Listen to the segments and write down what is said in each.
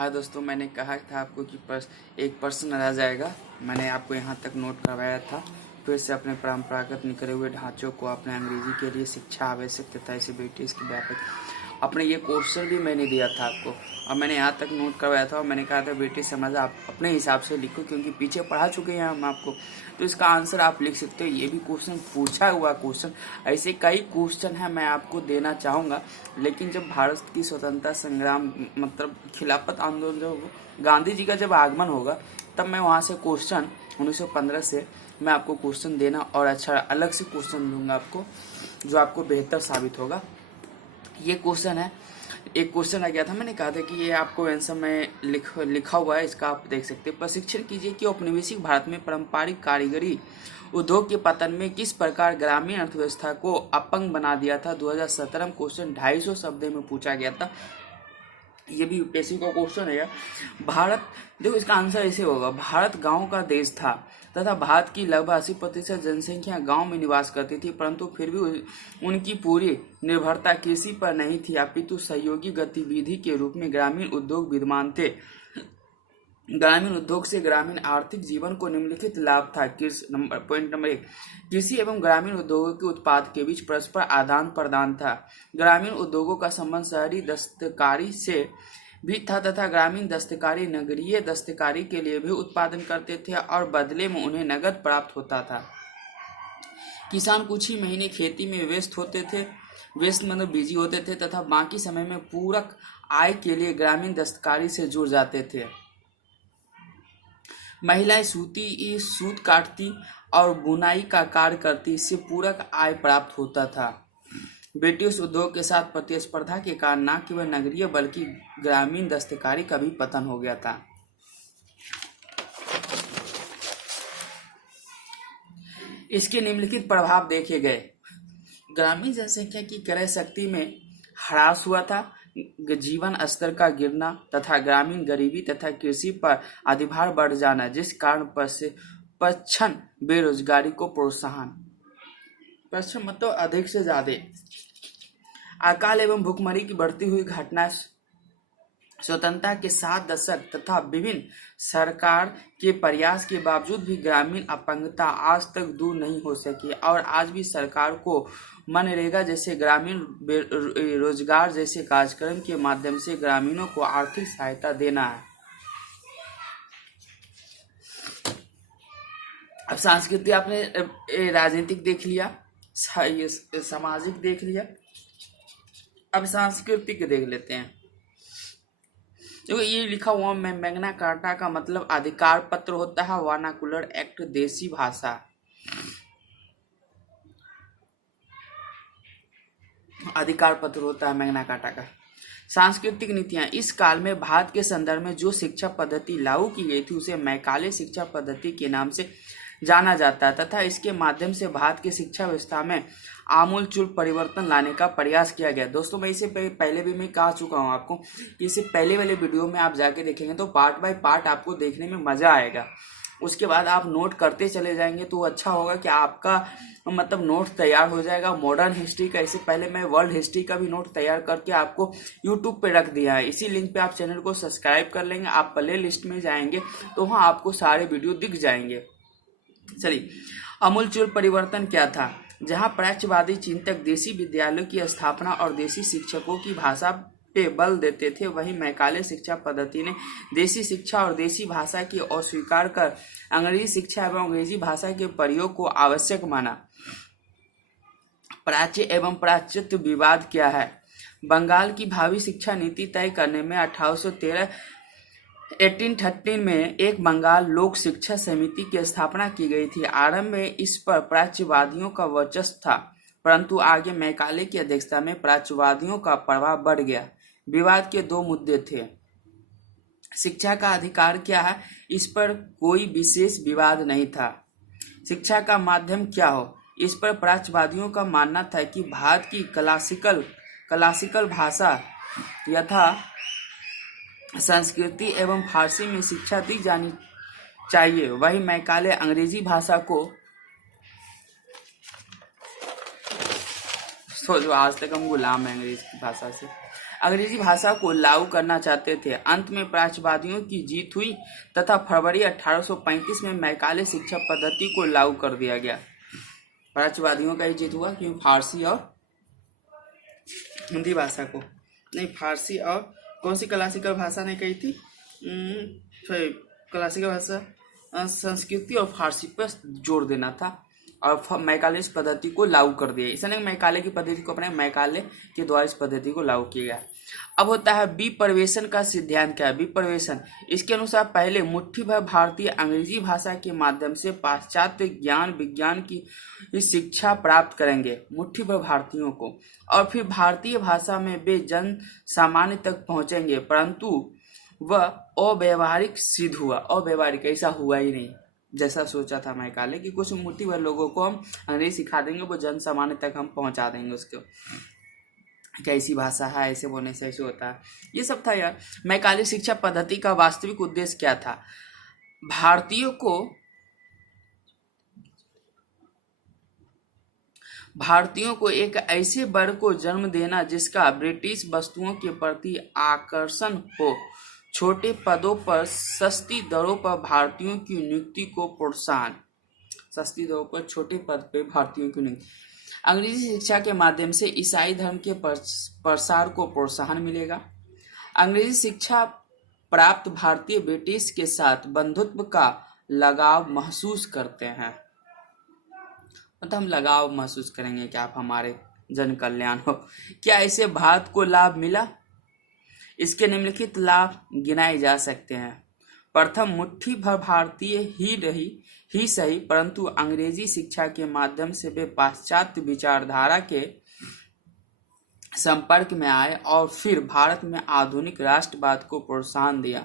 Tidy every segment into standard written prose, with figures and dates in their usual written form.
हाँ दोस्तों, मैंने कहा था आपको कि एक प्रश्न रह जाएगा। मैंने आपको यहाँ तक नोट करवाया था। फिर से अपने परंपरागत निकले हुए ढांचों को अपने अंग्रेजी के लिए शिक्षा आवश्यक तथा इसे ब्रिटिश की व्यापक अपने ये क्वेश्चन भी मैंने दिया था आपको, और मैंने यहाँ तक नोट करवाया था। और मैंने कहा था ब्रिटिश समाज आप अपने हिसाब से लिखो, क्योंकि पीछे पढ़ा चुके हैं हम आपको, तो इसका आंसर आप लिख सकते हो। ये भी क्वेश्चन पूछा हुआ क्वेश्चन, ऐसे कई क्वेश्चन है मैं आपको देना चाहूँगा। लेकिन जब भारत की स्वतंत्रता संग्राम मतलब खिलाफत आंदोलन जब गांधी जी का जब आगमन होगा, तब मैं वहाँ से क्वेश्चन 1915 से मैं आपको क्वेश्चन देना और अच्छा अलग से क्वेश्चन दूंगा आपको, जो आपको बेहतर साबित होगा। ये क्वेश्चन है, एक क्वेश्चन आ गया था, मैंने कहा था कि ये आपको आंसर में लिखा हुआ है, इसका आप देख सकते हैं। प्रशिक्षण कीजिए कि औपनिवेशिक भारत में पारंपरिक कारीगरी उद्योग के पतन में किस प्रकार ग्रामीण अर्थव्यवस्था को अपंग बना दिया था। 2017 में क्वेश्चन 250 शब्दों में पूछा गया था। ये भी यूपीएससी का क्वेश्चन है। भारत, देखो इसका आंसर ऐसे होगा, भारत गांव का देश था तथा भारत की लगभग 80% जनसंख्या गांव में निवास करती थी, परंतु फिर भी उनकी पूरी निर्भरता कृषि पर नहीं थी, अपितु सहयोगी गतिविधि के रूप में ग्रामीण उद्योग विद्यमान थे। ग्रामीण उद्योग से ग्रामीण आर्थिक जीवन को निम्नलिखित लाभ था। पॉइंट नंबर 1, कृषि एवं ग्रामीण उद्योगों के उत्पाद के बीच परस्पर आदान प्रदान था। ग्रामीण उद्योगों का संबंध शहरी दस्तकारी से भी था तथा ग्रामीण दस्तकारी नगरीय दस्तकारी के लिए भी उत्पादन करते थे और बदले में उन्हें नगद प्राप्त होता था। किसान कुछ ही महीने खेती में व्यस्त मतलब बिजी होते थे तथा बाकी समय में पूरक आय के लिए ग्रामीण दस्तकारी से जुड़ जाते थे। महिलाएं सूत काटती और बुनाई का कार्य करती, इससे पूरक आय प्राप्त होता था। ब्रिटिश उद्योग के साथ प्रतिस्पर्धा के कारण न केवल नगरीय बल्कि ग्रामीण दस्तकारी का भी पतन हो गया था। इसके निम्नलिखित प्रभाव देखे गए। ग्रामीण जनसंख्या की क्रय शक्ति में ह्रास हुआ था, जीवन स्तर का गिरना तथा ग्रामीण गरीबी तथा कृषि पर अधिभार बढ़ जाना, जिस कारण प्रच्छन्न बेरोजगारी को प्रोत्साहन, प्रच्छन्न मतलब अधिक से ज्यादा, अकाल एवं भुखमरी की बढ़ती हुई घटना, स्वतंत्रता के 7 दशक तथा विभिन्न सरकार के प्रयास के बावजूद भी ग्रामीण अपंगता आज तक दूर नहीं हो सकी, और आज भी सरकार को मनरेगा जैसे ग्रामीण रोजगार जैसे कार्यक्रम के माध्यम से ग्रामीणों को आर्थिक सहायता देना है। अब सांस्कृतिक आपने राजनीतिक देख लिया, सामाजिक देख लिया, अब सांस्कृतिक देख लेते हैं। देखो ये लिखा हुआ मैग्ना कार्टा का मतलब अधिकार पत्र होता है, वर्नाकुलर एक्ट देसी भाषा, अधिकार पत्र होता है मैग्ना कार्टा का। सांस्कृतिक नीतियां, इस काल में भारत के संदर्भ में जो शिक्षा पद्धति लागू की गई थी उसे मैकाले शिक्षा पद्धति के नाम से जाना जाता है तथा इसके माध्यम से भारत की शिक्षा व्यवस्था में आमूलचूल परिवर्तन लाने का प्रयास किया गया। दोस्तों मैं इसे पहले भी मैं कह चुका हूं आपको कि इसे पहले वाले वीडियो में आप जाके देखेंगे तो पार्ट बाय पार्ट आपको देखने में मजा आएगा। उसके बाद आप नोट करते चले जाएंगे तो अच्छा होगा कि आपका मतलब नोट तैयार हो जाएगा। मॉडर्न हिस्ट्री का, इससे पहले मैं वर्ल्ड हिस्ट्री का भी नोट तैयार करके आपको यूट्यूब पे रख दिया है, इसी लिंक पे आप चैनल को सब्सक्राइब कर लेंगे। आप प्ले लिस्ट में जाएंगे तो वहाँ आपको सारे वीडियो दिख जाएंगे। चलिए, आमूलचूल परिवर्तन क्या था। जहां प्राच्यवादी चिंतक देसी विद्यालयों की स्थापना और देसी शिक्षकों की भाषा पे बल देते थे, वहीं मैकाले शिक्षा पद्धति ने देसी शिक्षा और देसी भाषा की अस्वीकार कर अंग्रेजी शिक्षा एवं अंग्रेजी भाषा के प्रयोग को आवश्यक माना। प्राच्य एवं प्राच्यत्व विवाद क्या है। बंगाल की भावी शिक्षा नीति तय करने में 1813 में एक बंगाल लोक शिक्षा समिति की स्थापना की गई थी। आरंभ में इस पर प्राच्यवादियों का वर्चस्व था, परंतु आगे मैकाले की अध्यक्षता में प्राच्यवादियों का प्रभाव बढ़ गया। विवाद के 2 मुद्दे थे। शिक्षा का अधिकार क्या है, इस पर कोई विशेष विवाद नहीं था। शिक्षा का माध्यम क्या हो, इस पर प्राच्यवादियों का मानना था कि भारत की क्लासिकल भाषा यथा संस्कृति एवं फारसी में शिक्षा दी जानी चाहिए। वही मैकाले अंग्रेजी भाषा को, जो आज तक हम गुलाम हैं अंग्रेजी भाषा से, अंग्रेजी भाषा को लागू करना चाहते थे। अंत में प्राच्यवादियों की जीत हुई तथा फरवरी 1835 में मैकाले शिक्षा पद्धति को लागू कर दिया गया। प्राच्यवादियों का ही जीत हुआ क्योंकि फारसी और हिंदी भाषा को नहीं, फारसी और कौन सी क्लासिकल भाषा ने कही थी, क्लासिकल भाषा संस्कृति और फारसी पर जोर देना था और मैकाले इस पद्धति को लागू कर दिया। इसने मैकाले की पद्धति को अपने मैकाले के द्वारा इस पद्धति को लागू किया गया। अब होता है विप्रवेशन का सिद्धांत। क्या है विप्रवेशन? इसके अनुसार पहले मुट्ठी भर भारतीय अंग्रेजी भाषा के माध्यम से पाश्चात्य ज्ञान विज्ञान की शिक्षा प्राप्त करेंगे, मुट्ठी भर भारतीयों को, और फिर भारतीय भाषा में वे जन सामान्य तक पहुंचेंगे, परंतु वह अव्यवहारिक सिद्ध हुआ। अव्यवहारिक, ऐसा हुआ ही नहीं जैसा सोचा था मैकाले कि कुछ मुट्ठी भर लोगों को हम अंग्रेजी सिखा देंगे, वो जन सामान्य तक हम पहुंचा देंगे उसको, कैसी भाषा है, ऐसे बोलने से ऐसे होता है, ये सब था यार। मैकाले शिक्षा पद्धति का वास्तविक उद्देश्य क्या था? भारतीयों को एक ऐसे वर्ग को जन्म देना जिसका ब्रिटिश वस्तुओं के प्रति आकर्षण हो, छोटे पदों पर सस्ती दरों पर भारतीयों की नियुक्ति को प्रोत्साहन, सस्ती दरों पर छोटे पद पे भारतीयों की नियुक्ति। अंग्रेजी शिक्षा के माध्यम से ईसाई धर्म के प्रसार को प्रोत्साहन मिलेगा। अंग्रेजी शिक्षा प्राप्त भारतीय ब्रिटिश के साथ बंधुत्व का लगाव महसूस करते हैं, मतलब हम लगाव महसूस करेंगे कि आप हमारे जन कल्याण हो। क्या इसे भारत को लाभ मिला? इसके निम्नलिखित लाभ गिनाए जा सकते हैं। प्रथम, मुट्ठी भर भारतीय ही सही, परंतु अंग्रेजी शिक्षा के माध्यम से वे पाश्चात्य विचारधारा के संपर्क में आए और फिर भारत में आधुनिक राष्ट्रवाद को प्रोत्साहन दिया।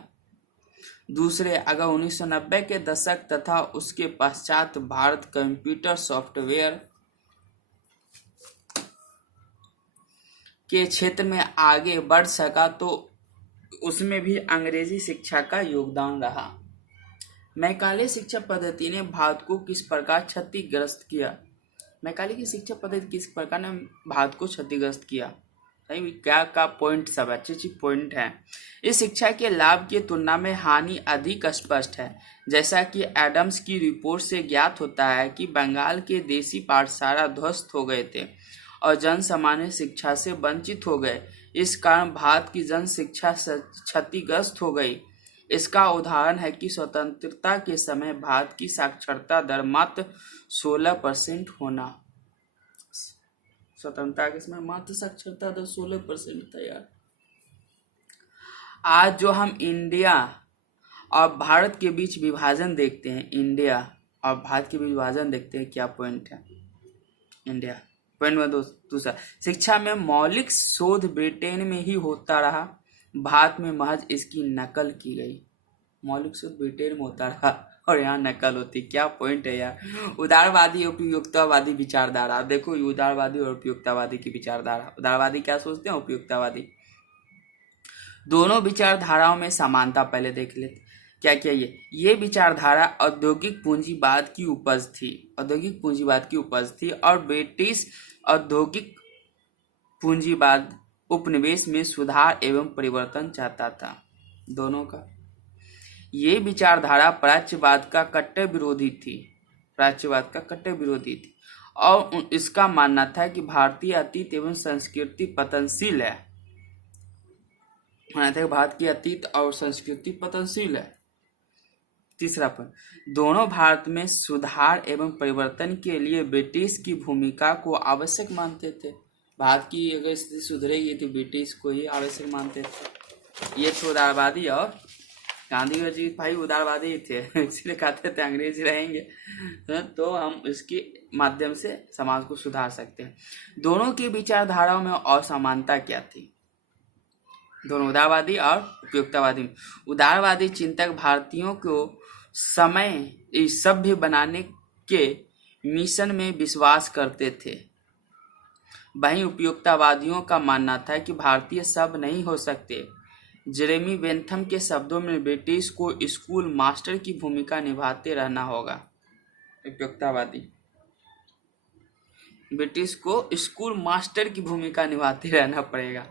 दूसरे, अगर 1990 के दशक तथा उसके पश्चात भारत कंप्यूटर सॉफ्टवेयर के क्षेत्र में आगे बढ़ सका तो उसमें भी अंग्रेजी शिक्षा का योगदान रहा। मैकाले शिक्षा पद्धति ने भारत को किस प्रकार क्षतिग्रस्त किया? मैकाले की शिक्षा पद्धति किस प्रकार ने भारत को क्षतिग्रस्त किया? सही, क्या पॉइंट सब अच्छी अच्छी पॉइंट है। इस शिक्षा के लाभ की तुलना में हानि अधिक स्पष्ट है। जैसा कि एडम्स की रिपोर्ट से ज्ञात होता है कि बंगाल के देसी पाठशाला ध्वस्त हो गए थे और जन सामान्य शिक्षा से वंचित हो गए। इस कारण भारत की जन शिक्षा क्षतिग्रस्त हो गई। इसका उदाहरण है कि स्वतंत्रता के समय भारत की साक्षरता दर मात्र 16% होना। स्वतंत्रता के समय मात्र साक्षरता दर 16% था यार। आज जो हम इंडिया और भारत के बीच विभाजन देखते हैं, इंडिया और भारत के बीच विभाजन देखते हैं, क्या पॉइंट है? इंडिया पॉइंट में दूसरा, शिक्षा में मौलिक शोध ब्रिटेन में ही होता रहा, भारत में महज इसकी नकल की गई। मौलिक शोध ब्रिटेन में होता रहा और यहाँ नकल होती। क्या पॉइंट है यार। उदारवादी उपयुक्तवादी विचारधारा, देखो उदारवादी और उपयुक्तवादी की विचारधारा। उदारवादी क्या सोचते हैं, उपयुक्तवादी। दोनों विचारधाराओं में समानता पहले देख लेते। क्या क्या ये विचारधारा औद्योगिक पूंजीवाद की उपज थी, औद्योगिक पूंजीवाद की उपज थी और ब्रिटिश औद्योगिक पूंजीवाद उपनिवेश में सुधार एवं परिवर्तन चाहता था। दोनों का ये विचारधारा प्राच्यवाद का कट्टर विरोधी थी, प्राच्यवाद का कट्टर विरोधी थी और इसका मानना था कि भारतीय अतीत एवं संस्कृति पतनशील है। मानना था भारत की अतीत और संस्कृति पतनशील है। तीसरा पॉइंट, दोनों भारत में सुधार एवं परिवर्तन के लिए ब्रिटिश की भूमिका को आवश्यक मानते थे। भारत की अगर स्थिति सुधरेगी तो ब्रिटिश को ही आवश्यक मानते थे। ये थे उदारवादी और गांधी जी भाई उदारवादी थे, इसलिए कहते थे अंग्रेज रहेंगे तो हम इसके माध्यम से समाज को सुधार सकते हैं। दोनों की विचारधाराओं में असमानता क्या थी? दोनों उदारवादी और उपयुक्तवादी। उदारवादी चिंतक भारतीयों को समय सभ्य बनाने के मिशन में विश्वास करते थे। वहीं उपयुक्तवादियों का मानना था कि भारतीय सब नहीं हो सकते। जेरेमी बेंथम के शब्दों में ब्रिटिश को स्कूल मास्टर की भूमिका निभाते रहना होगा। उपयुक्तवादी ब्रिटिश को स्कूल मास्टर की भूमिका निभाते रहना पड़ेगा।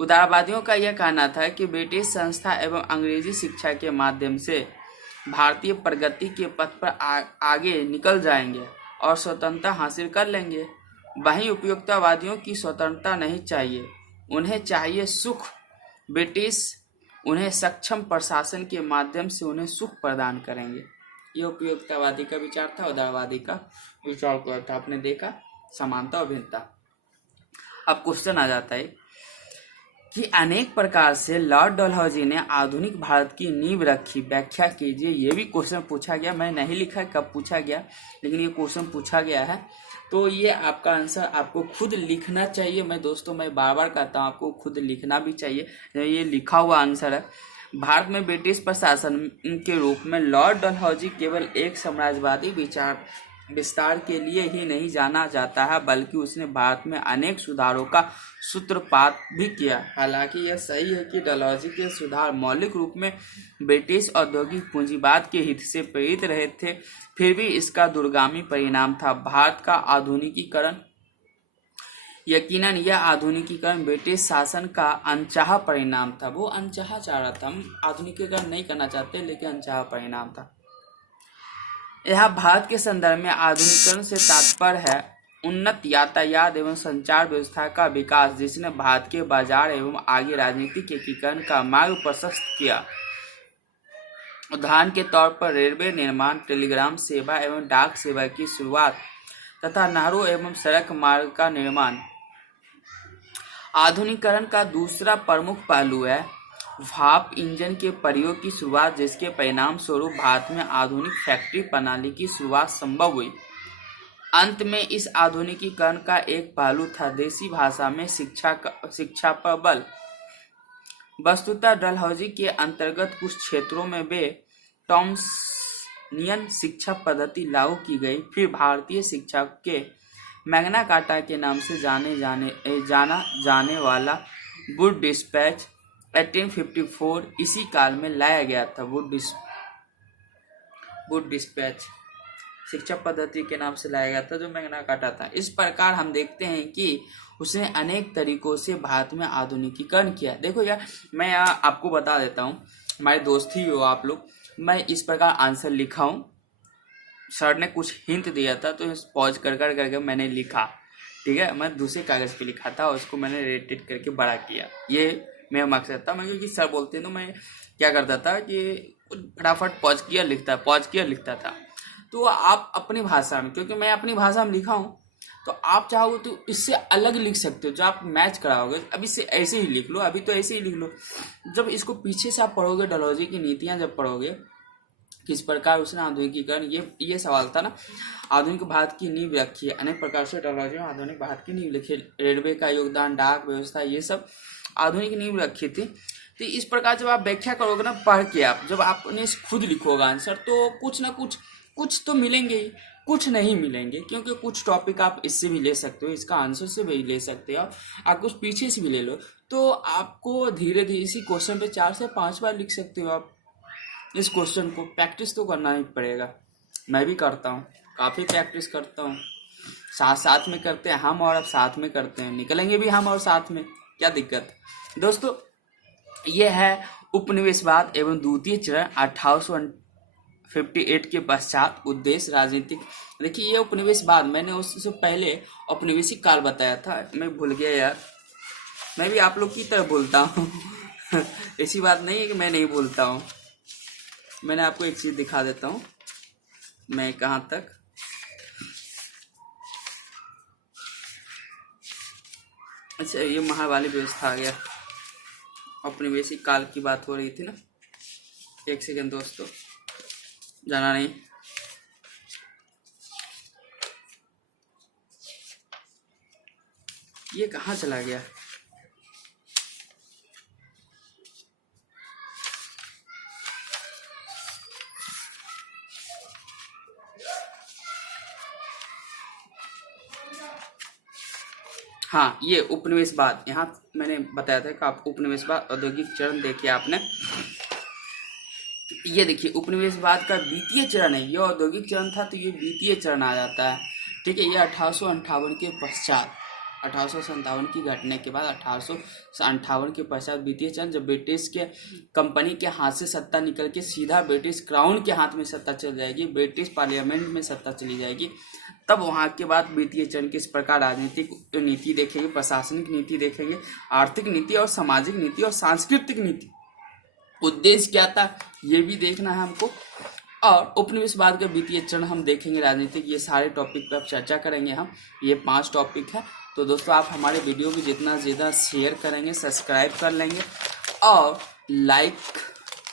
उदारवादियों का यह कहना था कि ब्रिटिश संस्था एवं अंग्रेजी शिक्षा के माध्यम से भारतीय प्रगति के पथ पर आगे निकल जाएंगे और स्वतंत्रता हासिल कर लेंगे। वहीं उपयोगितावादियों की स्वतंत्रता नहीं चाहिए, उन्हें चाहिए सुख। ब्रिटिश उन्हें सक्षम प्रशासन के माध्यम से उन्हें सुख प्रदान करेंगे। ये उपयोगितावादी का विचार था, उदारवादी का विचार क्या था आपने देखा, समानता और भिन्नता। अब क्वेश्चन आ जाता है कि अनेक प्रकार से लॉर्ड डलहौजी ने आधुनिक भारत की नींव रखी, व्याख्या कीजिए। ये भी क्वेश्चन पूछा गया, मैं नहीं लिखा कब पूछा गया, लेकिन ये क्वेश्चन पूछा गया है, तो ये आपका आंसर आपको खुद लिखना चाहिए। मैं बार बार कहता हूँ आपको खुद लिखना भी चाहिए, ये लिखा हुआ आंसर है। भारत में ब्रिटिश प्रशासन के रूप में लॉर्ड डलहौजी केवल एक साम्राज्यवादी विस्तार के लिए ही नहीं जाना जाता है, बल्कि उसने भारत में अनेक सुधारों का सूत्रपात भी किया। हालांकि यह सही है कि डलहौजी के सुधार मौलिक रूप में ब्रिटिश औद्योगिक पूंजीवाद के हित से प्रेरित रहे थे, फिर भी इसका दूरगामी परिणाम था भारत का आधुनिकीकरण। यकीनन यह आधुनिकीकरण ब्रिटिश शासन का अनचाहा परिणाम था। वो अनचाहा चाह रहा था, हम आधुनिकीकरण नहीं करना चाहते, लेकिन अनचाहा परिणाम था। यह भारत के संदर्भ में आधुनिकीकरण से तात्पर्य है उन्नत यातायात एवं संचार व्यवस्था का विकास, जिसने भारत के बाजार एवं आगे राजनीतिक एकीकरण का मार्ग प्रशस्त किया। उदाहरण के तौर पर रेलवे निर्माण, टेलीग्राम सेवा एवं डाक सेवा की शुरुआत तथा नहरों एवं सड़क मार्ग का निर्माण। आधुनिकीकरण का दूसरा प्रमुख पहलू है भाप इंजन के प्रयोग की शुरुआत, जिसके परिणाम स्वरूप भारत में आधुनिक फैक्ट्री प्रणाली की शुरुआत संभव हुई। अंत में इस आधुनिकीकरण का एक पहलू था देसी भाषा में शिक्षा पर बल। वस्तुतः डलहौजी के अंतर्गत कुछ क्षेत्रों में वे टॉमसनियन शिक्षा पद्धति लागू की गई। फिर भारतीय शिक्षा के मैग्ना कार्टा के नाम से जाना जाने वाला वुड डिस्पैच 1854 इसी काल में लाया गया था। वुड डिस्पैच शिक्षा पद्धति के नाम से लाया गया था, जो मैग्ना कार्टा था। इस प्रकार हम देखते हैं कि उसने अनेक तरीकों से भारत में आधुनिकीकरण किया। देखो यार, मैं आपको बता देता हूँ, हमारे दोस्त ही हो आप लोग, मैं इस प्रकार आंसर लिखा हूँ। सर ने कुछ हिंट दिया था तो पॉज कर करके मैंने लिखा, ठीक है। मैं दूसरे कागज पे लिखा था, उसको मैंने रेटेड करके बड़ा किया। ये मेरा मकसद था। मैं क्योंकि सर बोलते हैं तो मैं क्या करता था कि फटाफट पॉज किया लिखता था। तो आप अपनी भाषा में, क्योंकि मैं अपनी भाषा में लिखा हूँ, तो आप चाहोगे तो इससे अलग लिख सकते हो, जो आप मैच कराओगे। अब इससे ऐसे ही लिख लो, अभी तो ऐसे ही लिख लो। जब इसको पीछे से आप पढ़ोगे, डलहौजी की नीतियाँ जब पढ़ोगे, किस प्रकार उसने आधुनिकीकरण, ये सवाल था ना, आधुनिक भारत की नींव रखी है। अनेक प्रकार से डलहौजी में आधुनिक भारत की नींव लिखी, रेलवे का योगदान, डाक व्यवस्था, ये सब आधुनिक नींव रखी थी। तो इस प्रकार जब आप व्याख्या करोगे ना, पढ़ के आप जब आपने खुद लिखोगे आंसर, तो कुछ ना कुछ तो मिलेंगे ही, कुछ नहीं मिलेंगे, क्योंकि कुछ टॉपिक आप इससे भी ले सकते हो, इसका आंसर से भी ले सकते हो, आप कुछ पीछे से भी ले लो। तो आपको धीरे धीरे इसी क्वेश्चन पे 4 से 5 बार लिख सकते हो आप। इस क्वेश्चन को प्रैक्टिस तो करना ही पड़ेगा। मैं भी करता हूँ, काफ़ी प्रैक्टिस करता हूँ। साथ में करते हैं हम, और अब साथ में करते हैं, निकलेंगे भी हम और साथ में, क्या दिक्कत। दोस्तों, ये है उपनिवेशवाद एवं द्वितीय चरण 1858 के पश्चात उद्देश्य राजनीतिक। देखिए, ये उपनिवेशवाद, मैंने उससे पहले औपनिवेशिक काल बताया था, मैं भूल गया यार। मैं भी आप लोग की तरह बोलता हूँ ऐसी बात नहीं है कि मैं नहीं बोलता हूँ। मैंने आपको एक चीज दिखा देता हूँ, मैं कहाँ तक, अच्छा ये महावाली व्यवस्था आ गया। औपनिवेशिक काल की बात हो रही थी ना, एक सेकंड दोस्तों, जाना नहीं। ये कहाँ चला गया, हाँ ये उपनिवेशवाद, यहाँ मैंने बताया था कि आप उपनिवेशवाद औद्योगिक चरण देखिए आपने, ये देखिए उपनिवेशवाद का द्वितीय चरण है। ये औद्योगिक चरण था तो ये द्वितीय चरण आ जाता है, ठीक है। ये 1858 के पश्चात 1857 की घटना के बाद 1858 के पश्चात वित्तीय चरण, जब ब्रिटिश के कंपनी के हाथ से सत्ता निकल के सीधा ब्रिटिश क्राउन के हाथ में सत्ता चल जाएगी, ब्रिटिश पार्लियामेंट में सत्ता चली जाएगी, तब वहाँ के बाद वित्तीय चरण किस प्रकार राजनीतिक नीति देखेंगे, प्रशासनिक नीति देखेंगे, आर्थिक नीति और सामाजिक नीति और सांस्कृतिक नीति, उद्देश्य क्या था ये भी देखना है हमको। और उपनिवेशवाद का वित्तीय चरण हम देखेंगे, राजनीतिक, ये सारे टॉपिक पे अब चर्चा करेंगे हम। ये 5 टॉपिक है। तो दोस्तों आप हमारे वीडियो को जितना ज़्यादा शेयर करेंगे, सब्सक्राइब कर लेंगे और लाइक,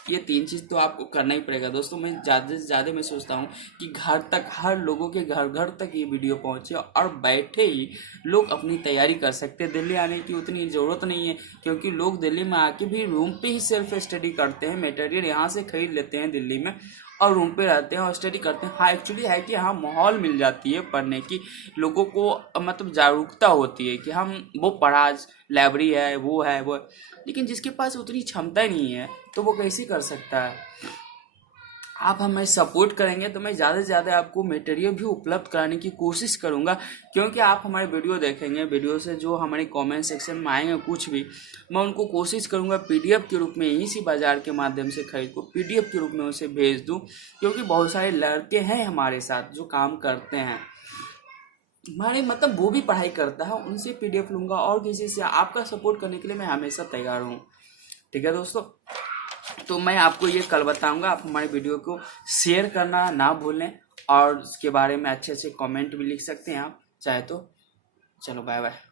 ये 3 चीज़ तो आपको करना ही पड़ेगा दोस्तों। मैं ज़्यादा से ज़्यादा मैं सोचता हूँ कि घर तक, हर लोगों के घर घर तक ये वीडियो पहुँचे और बैठे ही लोग अपनी तैयारी कर सकते हैं। दिल्ली आने की उतनी ज़रूरत नहीं है, क्योंकि लोग दिल्ली में आके भी रूम पे ही सेल्फ स्टडी करते हैं, मटेरियल यहाँ से खरीद लेते हैं दिल्ली में और रूम पे रहते हैं और स्टडी करते हैं। हाँ, एक्चुअली है कि हाँ माहौल मिल जाती है पढ़ने की, लोगों को मतलब जागरूकता होती है कि हम वो पढ़ा, लाइब्रेरी है, वो है वो है, लेकिन जिसके पास उतनी क्षमता नहीं है तो वो कैसे कर सकता है। आप हमें सपोर्ट करेंगे तो मैं ज़्यादा से ज़्यादा आपको मटेरियल भी उपलब्ध कराने की कोशिश करूँगा, क्योंकि आप हमारे वीडियो देखेंगे, वीडियो से जो हमारे कमेंट सेक्शन में आएंगे कुछ भी, मैं उनको कोशिश करूँगा पीडीएफ के रूप में इसी बाज़ार के माध्यम से खरीद को पीडीएफ के रूप में उसे भेज दूँ, क्योंकि बहुत सारे लड़के हैं हमारे साथ जो काम करते हैं, हमारे मतलब वो भी पढ़ाई करता है, उनसे पीडीएफ लूँगा और किसी से। आपका सपोर्ट करने के लिए मैं हमेशा तैयार हूँ। ठीक है दोस्तों, तो मैं आपको ये कल बताऊंगा। आप हमारे वीडियो को शेयर करना ना भूलें और उसके बारे में अच्छे अच्छे कमेंट भी लिख सकते हैं आप चाहे तो। चलो बाय बाय।